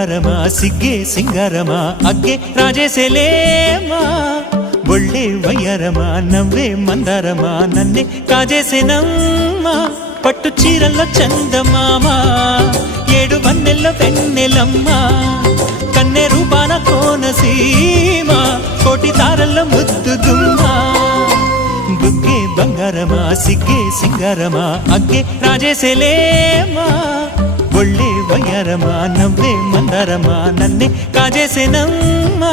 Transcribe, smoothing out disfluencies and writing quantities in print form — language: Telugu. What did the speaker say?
బంగారమా సిగ్గే సింగారమా అగ్గే రాజేసేలేమా ఒళ్ళే వయ్యారమా నవ్వే మందారమా నన్నే కాజేసేనమ్మా పట్టు చీరల్లో చందమామా ఏడు వన్నెల్లో వెన్నెలమ్మా కన్నె రూపాన కోనసీమ కోటి తారల్లో ముద్దుగుమ్మా బుగ్గే బంగారమా సిగ్గే సింగారమా అగ్గే రాజేసేలేమా ఒళ్ళే వయ్యారమా నవ్వే మందారమా నన్నే కాజేసేనమ్మా